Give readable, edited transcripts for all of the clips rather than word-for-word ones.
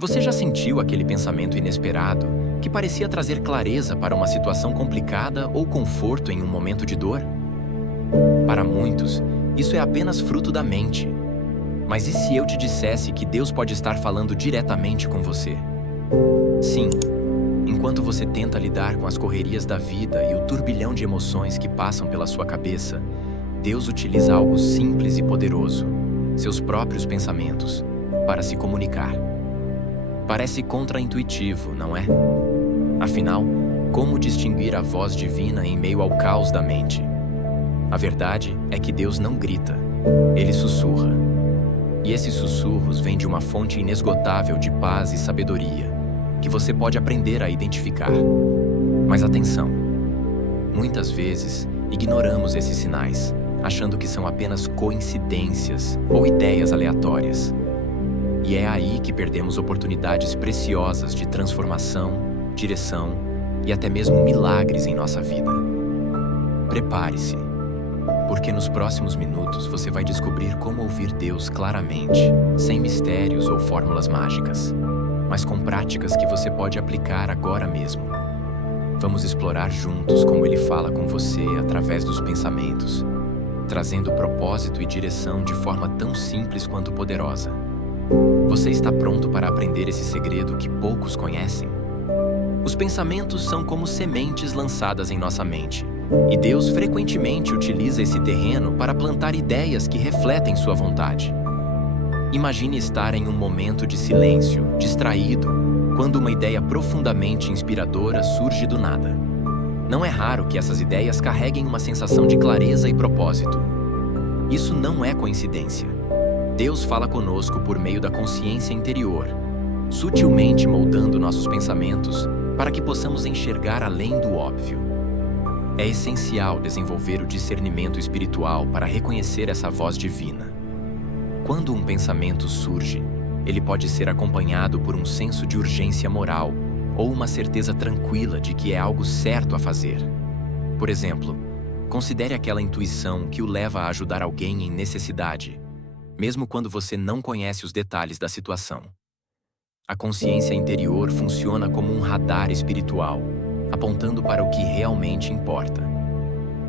Você já sentiu aquele pensamento inesperado que parecia trazer clareza para uma situação complicada ou conforto em um momento de dor? Para muitos, isso é apenas fruto da mente. Mas e se eu te dissesse que Deus pode estar falando diretamente com você? Sim, enquanto você tenta lidar com as correrias da vida e o turbilhão de emoções que passam pela sua cabeça, Deus utiliza algo simples e poderoso, seus próprios pensamentos, para se comunicar. Parece contraintuitivo, não é? Afinal, como distinguir a voz divina em meio ao caos da mente? A verdade é que Deus não grita, Ele sussurra. E esses sussurros vêm de uma fonte inesgotável de paz e sabedoria, que você pode aprender a identificar. Mas atenção! Muitas vezes, ignoramos esses sinais, achando que são apenas coincidências ou ideias aleatórias. E é aí que perdemos oportunidades preciosas de transformação, direção e até mesmo milagres em nossa vida. Prepare-se, porque nos próximos minutos você vai descobrir como ouvir Deus claramente, sem mistérios ou fórmulas mágicas, mas com práticas que você pode aplicar agora mesmo. Vamos explorar juntos como Ele fala com você através dos pensamentos, trazendo propósito e direção de forma tão simples quanto poderosa. Você está pronto para aprender esse segredo que poucos conhecem? Os pensamentos são como sementes lançadas em nossa mente, e Deus frequentemente utiliza esse terreno para plantar ideias que refletem sua vontade. Imagine estar em um momento de silêncio, distraído, quando uma ideia profundamente inspiradora surge do nada. Não é raro que essas ideias carreguem uma sensação de clareza e propósito. Isso não é coincidência. Deus fala conosco por meio da consciência interior, sutilmente moldando nossos pensamentos para que possamos enxergar além do óbvio. É essencial desenvolver o discernimento espiritual para reconhecer essa voz divina. Quando um pensamento surge, ele pode ser acompanhado por um senso de urgência moral ou uma certeza tranquila de que é algo certo a fazer. Por exemplo, considere aquela intuição que o leva a ajudar alguém em necessidade, mesmo quando você não conhece os detalhes da situação. A consciência interior funciona como um radar espiritual, apontando para o que realmente importa.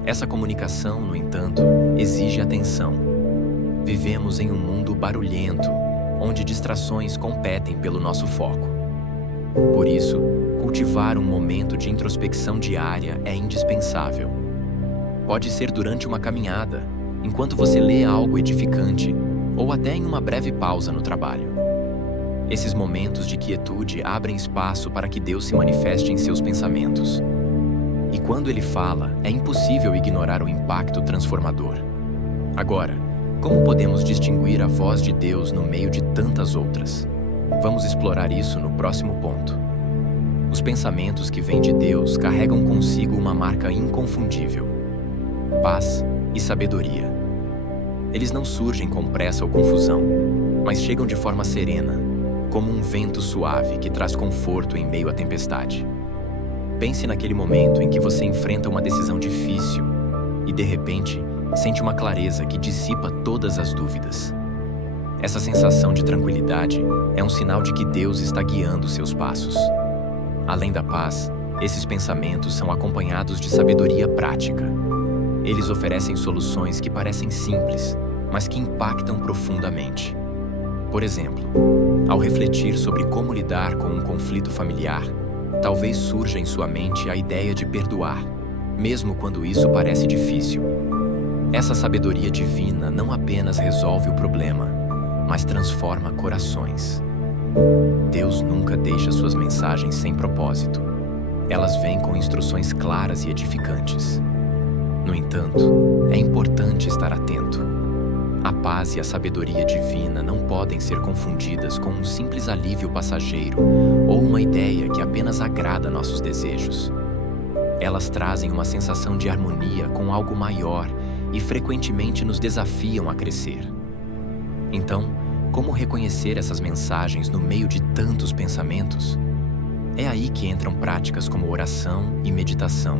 Essa comunicação, no entanto, exige atenção. Vivemos em um mundo barulhento, onde distrações competem pelo nosso foco. Por isso, cultivar um momento de introspecção diária é indispensável. Pode ser durante uma caminhada, enquanto você lê algo edificante, ou até em uma breve pausa no trabalho. Esses momentos de quietude abrem espaço para que Deus se manifeste em seus pensamentos. E quando Ele fala, é impossível ignorar o impacto transformador. Agora, como podemos distinguir a voz de Deus no meio de tantas outras? Vamos explorar isso no próximo ponto. Os pensamentos que vêm de Deus carregam consigo uma marca inconfundível: paz e sabedoria. Eles não surgem com pressa ou confusão, mas chegam de forma serena, como um vento suave que traz conforto em meio à tempestade. Pense naquele momento em que você enfrenta uma decisão difícil e, de repente, sente uma clareza que dissipa todas as dúvidas. Essa sensação de tranquilidade é um sinal de que Deus está guiando seus passos. Além da paz, esses pensamentos são acompanhados de sabedoria prática. Eles oferecem soluções que parecem simples, mas que impactam profundamente. Por exemplo, ao refletir sobre como lidar com um conflito familiar, talvez surja em sua mente a ideia de perdoar, mesmo quando isso parece difícil. Essa sabedoria divina não apenas resolve o problema, mas transforma corações. Deus nunca deixa suas mensagens sem propósito. Elas vêm com instruções claras e edificantes. No entanto, é importante estar atento. A paz e a sabedoria divina não podem ser confundidas com um simples alívio passageiro ou uma ideia que apenas agrada nossos desejos. Elas trazem uma sensação de harmonia com algo maior e frequentemente nos desafiam a crescer. Então, como reconhecer essas mensagens no meio de tantos pensamentos? É aí que entram práticas como oração e meditação,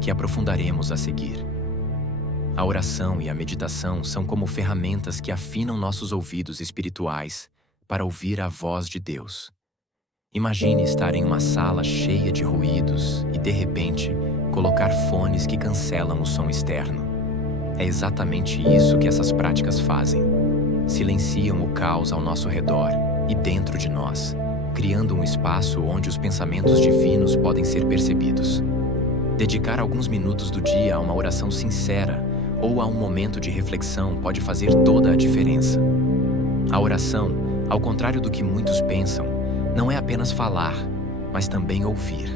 que aprofundaremos a seguir. A oração e a meditação são como ferramentas que afinam nossos ouvidos espirituais para ouvir a voz de Deus. Imagine estar em uma sala cheia de ruídos e, de repente, colocar fones que cancelam o som externo. É exatamente isso que essas práticas fazem. Silenciam o caos ao nosso redor e dentro de nós, criando um espaço onde os pensamentos divinos podem ser percebidos. Dedicar alguns minutos do dia a uma oração sincera ou a um momento de reflexão pode fazer toda a diferença. A oração, ao contrário do que muitos pensam, não é apenas falar, mas também ouvir.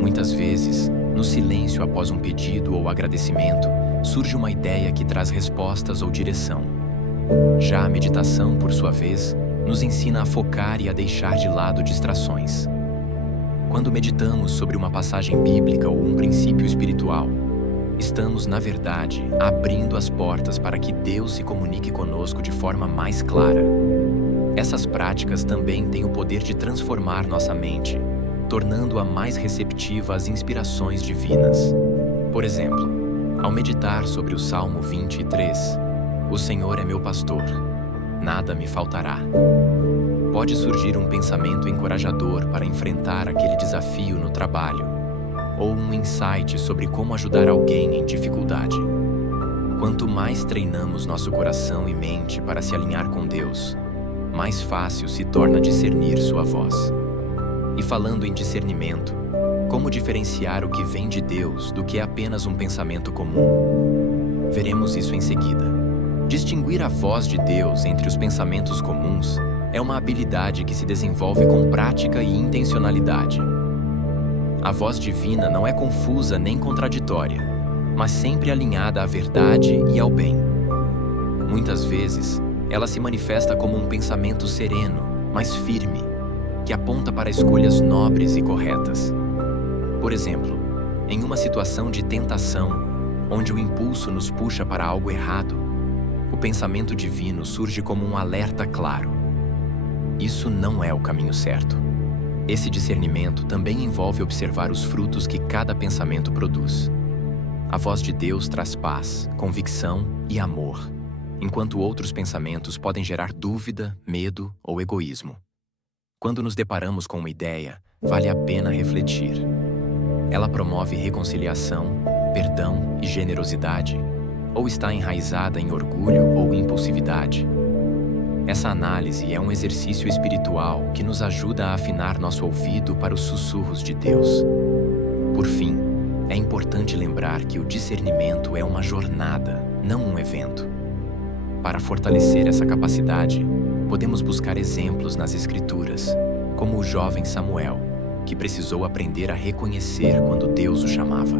Muitas vezes, no silêncio após um pedido ou agradecimento, surge uma ideia que traz respostas ou direção. Já a meditação, por sua vez, nos ensina a focar e a deixar de lado distrações. Quando meditamos sobre uma passagem bíblica ou um princípio espiritual, estamos, na verdade, abrindo as portas para que Deus se comunique conosco de forma mais clara. Essas práticas também têm o poder de transformar nossa mente, tornando-a mais receptiva às inspirações divinas. Por exemplo, ao meditar sobre o Salmo 23, "O Senhor é meu pastor, nada me faltará", pode surgir um pensamento encorajador para enfrentar aquele desafio no trabalho, ou um insight sobre como ajudar alguém em dificuldade. Quanto mais treinamos nosso coração e mente para se alinhar com Deus, mais fácil se torna discernir sua voz. E falando em discernimento, como diferenciar o que vem de Deus do que é apenas um pensamento comum? Veremos isso em seguida. Distinguir a voz de Deus entre os pensamentos comuns é uma habilidade que se desenvolve com prática e intencionalidade. A voz divina não é confusa nem contraditória, mas sempre alinhada à verdade e ao bem. Muitas vezes, ela se manifesta como um pensamento sereno, mas firme, que aponta para escolhas nobres e corretas. Por exemplo, em uma situação de tentação, onde o impulso nos puxa para algo errado, o pensamento divino surge como um alerta claro. Isso não é o caminho certo. Esse discernimento também envolve observar os frutos que cada pensamento produz. A voz de Deus traz paz, convicção e amor, enquanto outros pensamentos podem gerar dúvida, medo ou egoísmo. Quando nos deparamos com uma ideia, vale a pena refletir. Ela promove reconciliação, perdão e generosidade, ou está enraizada em orgulho ou impulsividade? Essa análise é um exercício espiritual que nos ajuda a afinar nosso ouvido para os sussurros de Deus. Por fim, é importante lembrar que o discernimento é uma jornada, não um evento. Para fortalecer essa capacidade, podemos buscar exemplos nas Escrituras, como o jovem Samuel, que precisou aprender a reconhecer quando Deus o chamava.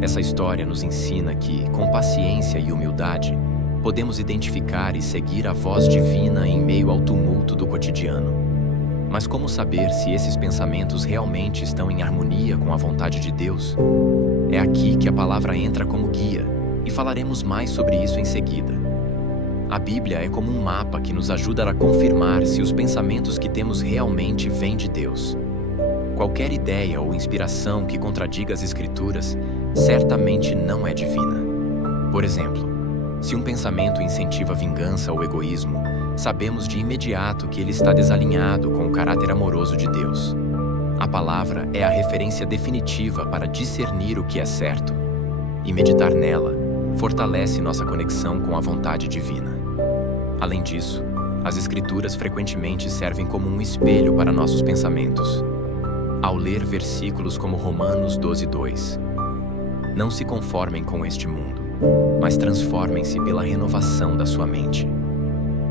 Essa história nos ensina que, com paciência e humildade, podemos identificar e seguir a voz divina em meio ao tumulto do cotidiano. Mas como saber se esses pensamentos realmente estão em harmonia com a vontade de Deus? É aqui que a palavra entra como guia, e falaremos mais sobre isso em seguida. A Bíblia é como um mapa que nos ajuda a confirmar se os pensamentos que temos realmente vêm de Deus. Qualquer ideia ou inspiração que contradiga as Escrituras certamente não é divina. Por exemplo, se um pensamento incentiva vingança ou egoísmo, sabemos de imediato que ele está desalinhado com o caráter amoroso de Deus. A palavra é a referência definitiva para discernir o que é certo, e meditar nela fortalece nossa conexão com a vontade divina. Além disso, as Escrituras frequentemente servem como um espelho para nossos pensamentos. Ao ler versículos como Romanos 12:2, "Não se conformem com este mundo, mas transformem-se pela renovação da sua mente."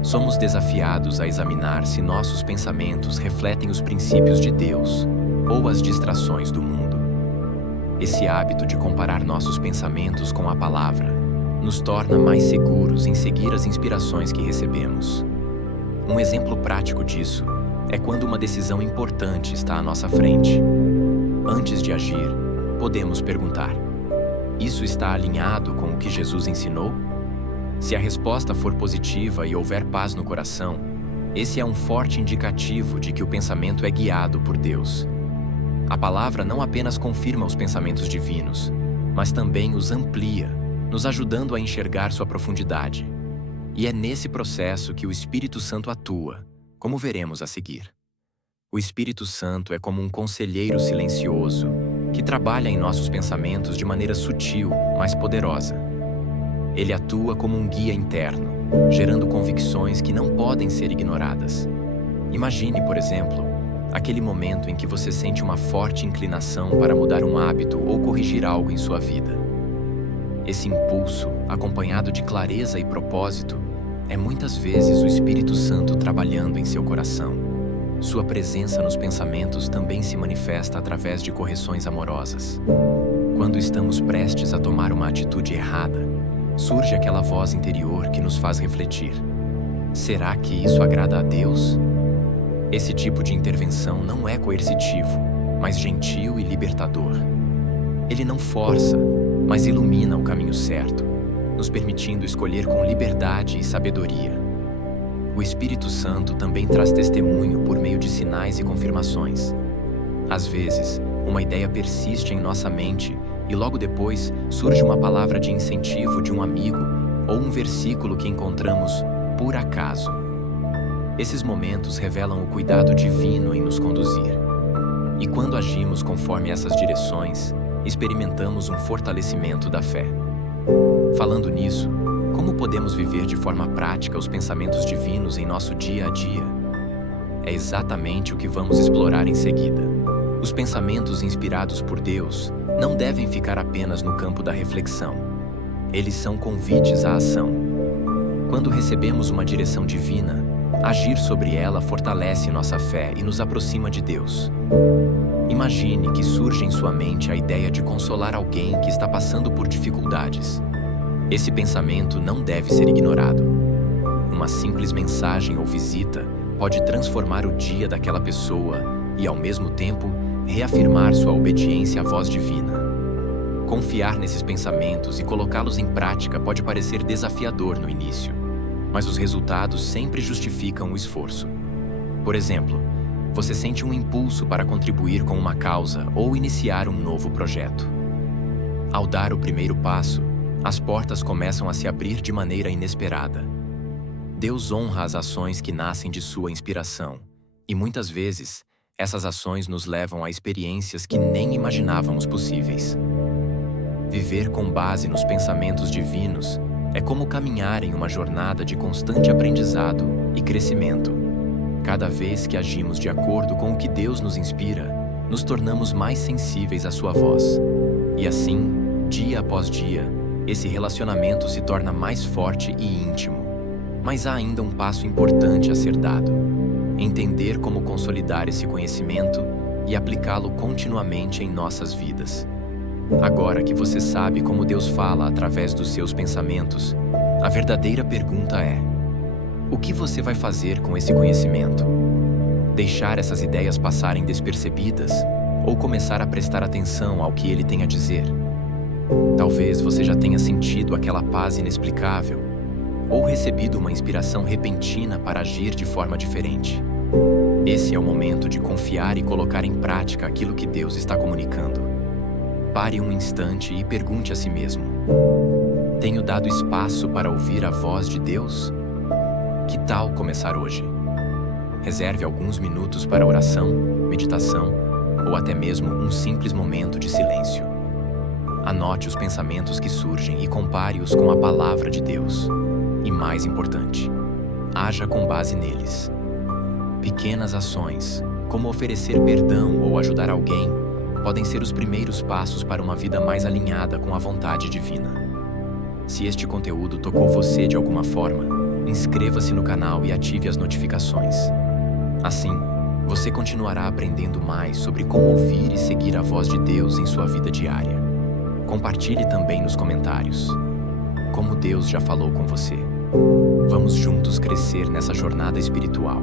Somos desafiados a examinar se nossos pensamentos refletem os princípios de Deus ou as distrações do mundo. Esse hábito de comparar nossos pensamentos com a palavra nos torna mais seguros em seguir as inspirações que recebemos. Um exemplo prático disso é quando uma decisão importante está à nossa frente. Antes de agir, podemos perguntar: isso está alinhado com o que Jesus ensinou? Se a resposta for positiva e houver paz no coração, esse é um forte indicativo de que o pensamento é guiado por Deus. A palavra não apenas confirma os pensamentos divinos, mas também os amplia, nos ajudando a enxergar sua profundidade. E é nesse processo que o Espírito Santo atua, como veremos a seguir. O Espírito Santo é como um conselheiro silencioso que trabalha em nossos pensamentos de maneira sutil, mas poderosa. Ele atua como um guia interno, gerando convicções que não podem ser ignoradas. Imagine, por exemplo, aquele momento em que você sente uma forte inclinação para mudar um hábito ou corrigir algo em sua vida. Esse impulso, acompanhado de clareza e propósito, é muitas vezes o Espírito Santo trabalhando em seu coração. Sua presença nos pensamentos também se manifesta através de correções amorosas. Quando estamos prestes a tomar uma atitude errada, surge aquela voz interior que nos faz refletir. Será que isso agrada a Deus? Esse tipo de intervenção não é coercitivo, mas gentil e libertador. Ele não força, mas ilumina o caminho certo, nos permitindo escolher com liberdade e sabedoria. O Espírito Santo também traz testemunho por meio de sinais e confirmações. Às vezes, uma ideia persiste em nossa mente e logo depois surge uma palavra de incentivo de um amigo ou um versículo que encontramos por acaso. Esses momentos revelam o cuidado divino em nos conduzir. E quando agimos conforme essas direções, experimentamos um fortalecimento da fé. Falando nisso, como podemos viver de forma prática os pensamentos divinos em nosso dia a dia? É exatamente o que vamos explorar em seguida. Os pensamentos inspirados por Deus não devem ficar apenas no campo da reflexão. Eles são convites à ação. Quando recebemos uma direção divina, agir sobre ela fortalece nossa fé e nos aproxima de Deus. Imagine que surge em sua mente a ideia de consolar alguém que está passando por dificuldades. Esse pensamento não deve ser ignorado. Uma simples mensagem ou visita pode transformar o dia daquela pessoa e, ao mesmo tempo, reafirmar sua obediência à voz divina. Confiar nesses pensamentos e colocá-los em prática pode parecer desafiador no início, mas os resultados sempre justificam o esforço. Por exemplo, você sente um impulso para contribuir com uma causa ou iniciar um novo projeto. Ao dar o primeiro passo, as portas começam a se abrir de maneira inesperada. Deus honra as ações que nascem de sua inspiração, e muitas vezes, essas ações nos levam a experiências que nem imaginávamos possíveis. Viver com base nos pensamentos divinos é como caminhar em uma jornada de constante aprendizado e crescimento. Cada vez que agimos de acordo com o que Deus nos inspira, nos tornamos mais sensíveis à sua voz. E assim, dia após dia, esse relacionamento se torna mais forte e íntimo. Mas há ainda um passo importante a ser dado: entender como consolidar esse conhecimento e aplicá-lo continuamente em nossas vidas. Agora que você sabe como Deus fala através dos seus pensamentos, a verdadeira pergunta é: o que você vai fazer com esse conhecimento? Deixar essas ideias passarem despercebidas ou começar a prestar atenção ao que ele tem a dizer? Talvez você já tenha sentido aquela paz inexplicável ou recebido uma inspiração repentina para agir de forma diferente. Esse é o momento de confiar e colocar em prática aquilo que Deus está comunicando. Pare um instante e pergunte a si mesmo: tenho dado espaço para ouvir a voz de Deus? Que tal começar hoje? Reserve alguns minutos para oração, meditação ou até mesmo um simples momento de silêncio. Anote os pensamentos que surgem e compare-os com a palavra de Deus. E mais importante, haja com base neles. Pequenas ações, como oferecer perdão ou ajudar alguém, podem ser os primeiros passos para uma vida mais alinhada com a vontade divina. Se este conteúdo tocou você de alguma forma, inscreva-se no canal e ative as notificações. Assim, você continuará aprendendo mais sobre como ouvir e seguir a voz de Deus em sua vida diária. Compartilhe também nos comentários como Deus já falou com você. Vamos juntos crescer nessa jornada espiritual.